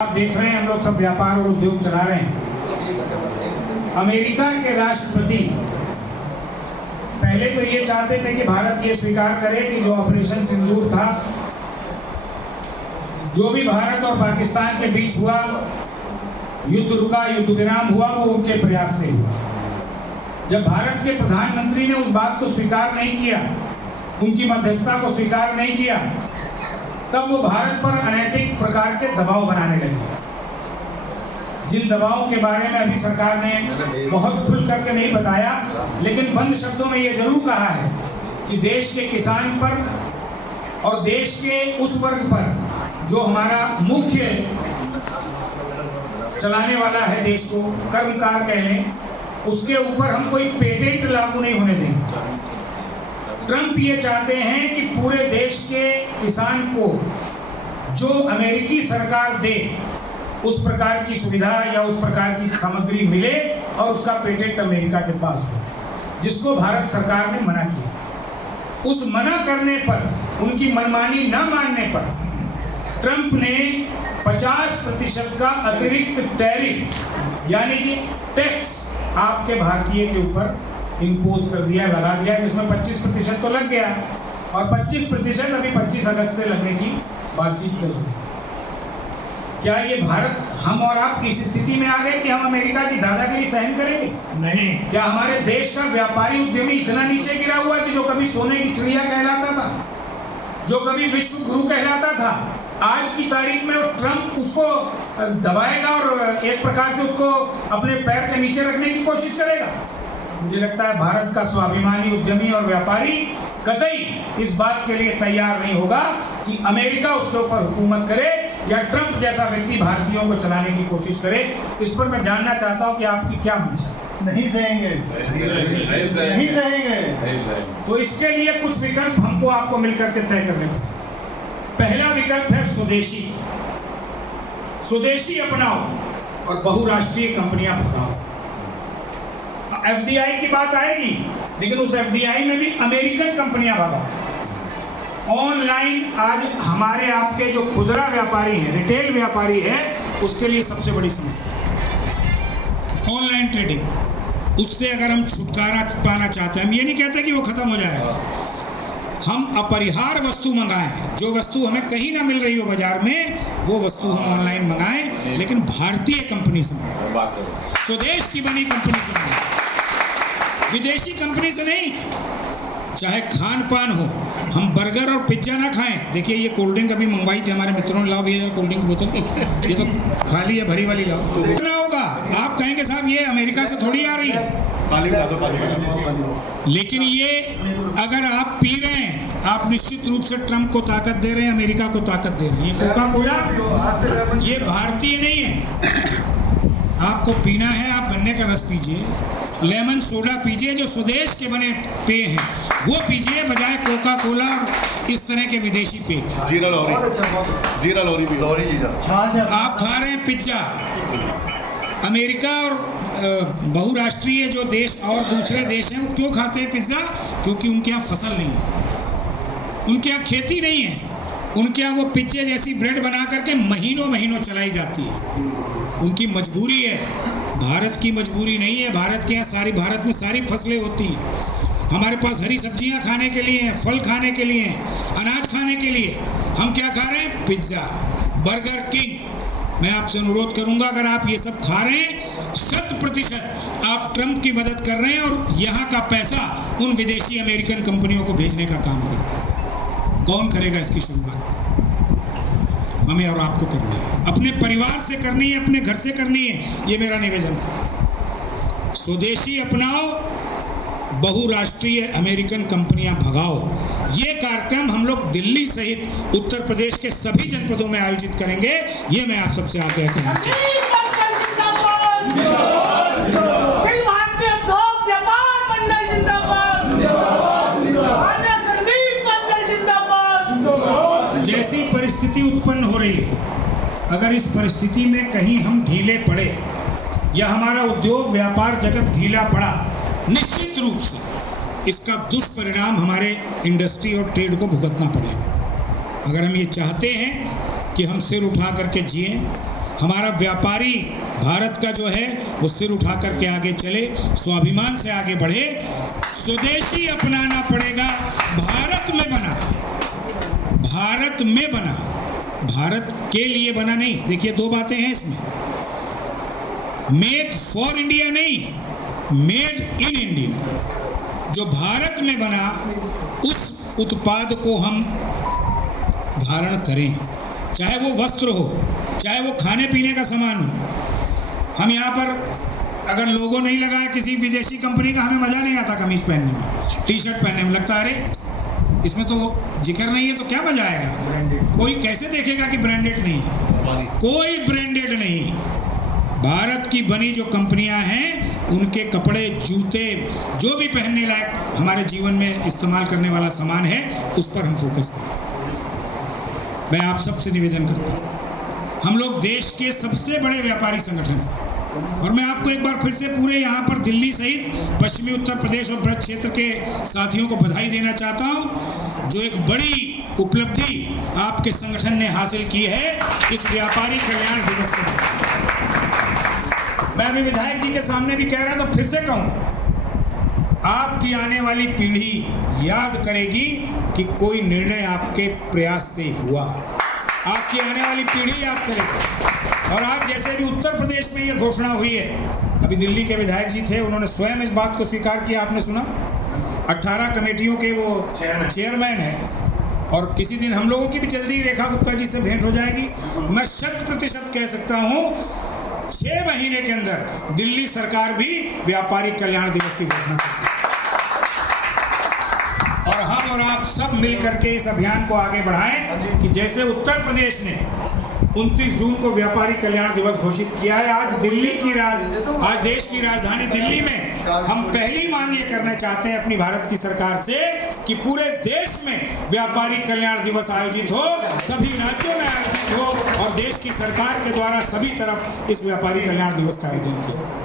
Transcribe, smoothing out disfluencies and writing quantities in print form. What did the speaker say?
आप देख रहे हैं हम लोग सब व्यापार और उद्योग चला रहे हैं। अमेरिका के राष्ट्रपति पहले तो ये चाहते थे कि भारत ये स्वीकार करे कि जो ऑपरेशन सिंदूर था, जो भी भारत और पाकिस्तान के बीच हुआ, युद्ध रुका, युद्ध विराम हुआ, वो उनके प्रयास से हुआ। जब भारत के प्रधानमंत्री ने उस बात को स्वीकार नहीं किया, उनकी मध्यस्थता को स्वीकार नहीं किया, तब वो भारत पर अनैतिक प्रकार के दबाव बनाने लगे। जिन दबावों के बारे में अभी सरकार ने बहुत खुल करके नहीं बताया, लेकिन बंद शब्दों में ये जरूर कहा है कि देश के किसान पर और देश के उस वर्ग पर जो हमारा मुख्य चलाने वाला है, देश को कर्मकार कह लें, उसके ऊपर हम कोई पेटेंट लागू नहीं होने देंगे। ट्रंप ये चाहते हैं कि पूरे देश के किसान को जो अमेरिकी सरकार दे उस प्रकार की सुविधा या उस प्रकार की सामग्री मिले और उसका पेटेंट अमेरिका के पास हो, जिसको भारत सरकार ने मना किया। उस मना करने पर, उनकी मनमानी न मानने पर ट्रंप ने 50% का अतिरिक्त टैरिफ यानी कि टैक्स आपके भारतीय के ऊपर इम्पोज कर दिया, लगा दिया, जिसमें 25% तो लग गया और 25% अभी 25 अगस्त से लगने की बातचीत चल रही है। क्या ये भारत, हम और आप इस स्थिति में आ गए कि हम अमेरिका की दादागिरी सहन करेंगे? नहीं। क्या हमारे देश का व्यापारी उद्यमी इतना नीचे गिरा हुआ है कि जो कभी सोने की चिड़िया कहलाता था, जो कभी विश्व गुरु कहलाता था, आज की तारीख में ट्रंप उसको दबाएगा और एक प्रकार से उसको अपने पैर के नीचे रखने की कोशिश करेगा? मुझे लगता है भारत का स्वाभिमानी उद्यमी और व्यापारी कतई इस बात के लिए तैयार नहीं होगा कि अमेरिका उसके ऊपर हुकूमत करे या ट्रंप जैसा व्यक्ति भारतीयों को चलाने की कोशिश करे। इस पर मैं जानना चाहता हूं कि आपकी क्या मंशा? नहीं सहेंगे, नहीं सहेंगे। तो इसके लिए कुछ विकल्प हमको आपको मिलकर के तय करने पड़ेंगे। पहला विकल्प है स्वदेशी। स्वदेशी अपनाओ और बहुराष्ट्रीय कंपनियां भगाओ। एफडीआई की बात आएगी, लेकिन उस एफडीआई में भी अमेरिकन कंपनियां भगाओ। ऑनलाइन आज हमारे आपके जो खुदरा व्यापारी हैं, रिटेल व्यापारी है, उसके लिए सबसे बड़ी समस्या है ऑनलाइन ट्रेडिंग। उससे अगर हम छुटकारा पाना चाहते हैं, हम ये नहीं कहते कि वो खत्म हो जाएगा, हम अपरिहार्य वस्तु मंगाएं। जो वस्तु हमें कहीं ना मिल रही हो बाजार में, वो वस्तु हम ऑनलाइन मंगाएं, लेकिन भारतीय कंपनी से मंगाएं, स्वदेश की बनी कंपनी से मंगाएं, विदेशी कंपनी से नहीं। चाहे खान पान हो, हम बर्गर और पिज्जा ना खाएं। देखिए ये कोल्ड ड्रिंक अभी मंगवाई थी हमारे मित्रों ने, लाओ भैया कोल्ड ड्रिंक बोतल, ये तो खाली है, भरी वाली लाओ। ना होगा, आप कहेंगे साहब ये अमेरिका से थोड़ी आ रही है, लेकिन ये अगर आप पी रहे हैं, आप निश्चित रूप से ट्रंप को ताकत दे रहे हैं, अमेरिका को ताकत दे रहे हैं। ये कोका कोला ये भारतीय नहीं है। आपको पीना है, आप गन्ने का रस पीजिए, लेमन सोडा पीजिए, जो स्वदेश के बने पेय हैं वो पीजिए, बजाय कोका कोला और इस तरह के विदेशी पेय। जीरा लोरी आप खा रहे हैं पिज्जा। अमेरिका और बहुराष्ट्रीय जो देश और दूसरे देश हैं, वो क्यों खाते हैं पिज्जा? क्योंकि उनके यहाँ फसल नहीं है, उनके यहाँ खेती नहीं है, उनके यहाँ वो पिज्जे जैसी ब्रेड बना करके महीनों महीनों चलाई जाती है। उनकी मजबूरी है, भारत की मजबूरी नहीं है। भारत के यहाँ भारत में सारी फसलें होती हैं। हमारे पास हरी सब्जियां खाने के लिए हैं, फल खाने के लिए हैं, अनाज खाने के लिए। हम क्या खा रहे हैं? Pizza, burger king. मैं आपसे अनुरोध करूंगा, अगर आप ये सब खा रहे हैं, 100% आप ट्रंप की मदद कर रहे हैं और यहाँ का पैसा उन विदेशी अमेरिकन कंपनियों को भेजने का काम कर रहे हैं। कौन करेगा इसकी शुरुआत? हमें और आपको करनी है, अपने परिवार से करनी है, अपने घर से करनी है। ये मेरा निवेदन है। स्वदेशी अपनाओ, बहुराष्ट्रीय अमेरिकन कंपनियां भगाओ। ये कार्यक्रम हम लोग दिल्ली सहित उत्तर प्रदेश के सभी जनपदों में आयोजित करेंगे। ये मैं आप सबसे आग्रह करना चाहता हूं। जैसी परिस्थिति उत्पन्न हो रही है, अगर इस परिस्थिति में कहीं हम ढीले पड़े या हमारा उद्योग व्यापार जगत ढीला पड़ा, निश्चित रूप से इसका दुष्परिणाम हमारे इंडस्ट्री और ट्रेड को भुगतना पड़ेगा। अगर हम ये चाहते हैं कि हम सिर उठा करके जिएं, हमारा व्यापारी भारत का जो है वो सिर उठा करके आगे चले, स्वाभिमान से आगे बढ़े। स्वदेशी अपनाना पड़ेगा। भारत में बना, भारत में बना, भारत के लिए बना नहीं। देखिए दो बातें हैं इसमें, मेक फॉर इंडिया नहीं, मेड इन इंडिया। जो भारत में बना उस उत्पाद को हम धारण करें, चाहे वो वस्त्र हो, चाहे वो खाने पीने का सामान हो। हम यहाँ पर अगर लोगो नहीं लगाए किसी विदेशी कंपनी का, हमें मज़ा नहीं आता कमीज पहनने में, टी शर्ट पहनने में। लगता है अरे इसमें तो जिक्र नहीं है तो क्या मजा आएगा। कोई कैसे देखेगा कि ब्रांडेड नहीं है? कोई ब्रांडेड नहीं। भारत की बनी जो कंपनियां हैं उनके कपड़े, जूते, जो भी पहनने लायक हमारे जीवन में इस्तेमाल करने वाला सामान है, उस पर हम फोकस करें। मैं आप सबसे निवेदन करता हूँ, हम लोग देश के सबसे बड़े व्यापारी संगठन हैं और मैं आपको एक बार फिर से पूरे यहाँ पर दिल्ली सहित पश्चिमी उत्तर प्रदेश और ब्रज क्षेत्र के साथियों को बधाई देना चाहता हूँ, जो एक बड़ी उपलब्धि आपके संगठन ने हासिल की है इस व्यापारी कल्याण दिवस के बाद। मैं अभी विधायक जी के सामने भी कह रहा था, फिर से कहूँगा, आपकी आने वाली पीढ़ी याद करेगी कि कोई निर्णय आपके प्रयास से हुआ। आपकी आने वाली पीढ़ी याद करेगी। और आज जैसे भी उत्तर प्रदेश में ये घोषणा हुई है, अभी दिल्ली के विधायक जी थे, उन्होंने स्वयं इस बात को स्वीकार किया। आपने सुना 18 कमेटियों के वो चेयरमैन हैं और किसी दिन हम लोगों की भी जल्दी रेखा गुप्ता जी से भेंट हो जाएगी। मैं 100% कह सकता हूँ 6 महीने के अंदर दिल्ली सरकार भी व्यापारी कल्याण दिवस की घोषणा करेगी और हम और आप सब मिल करके इस अभियान को आगे बढ़ाएं कि जैसे उत्तर प्रदेश ने 29 जून को व्यापारी कल्याण दिवस घोषित किया है, आज देश की राजधानी दिल्ली में हम पहली मांग ये करना चाहते हैं अपनी भारत की सरकार से कि पूरे देश में व्यापारी कल्याण दिवस आयोजित हो, सभी राज्यों में आयोजित हो और देश की सरकार के द्वारा सभी तरफ इस व्यापारी कल्याण दिवस का आयोजन किया जाए।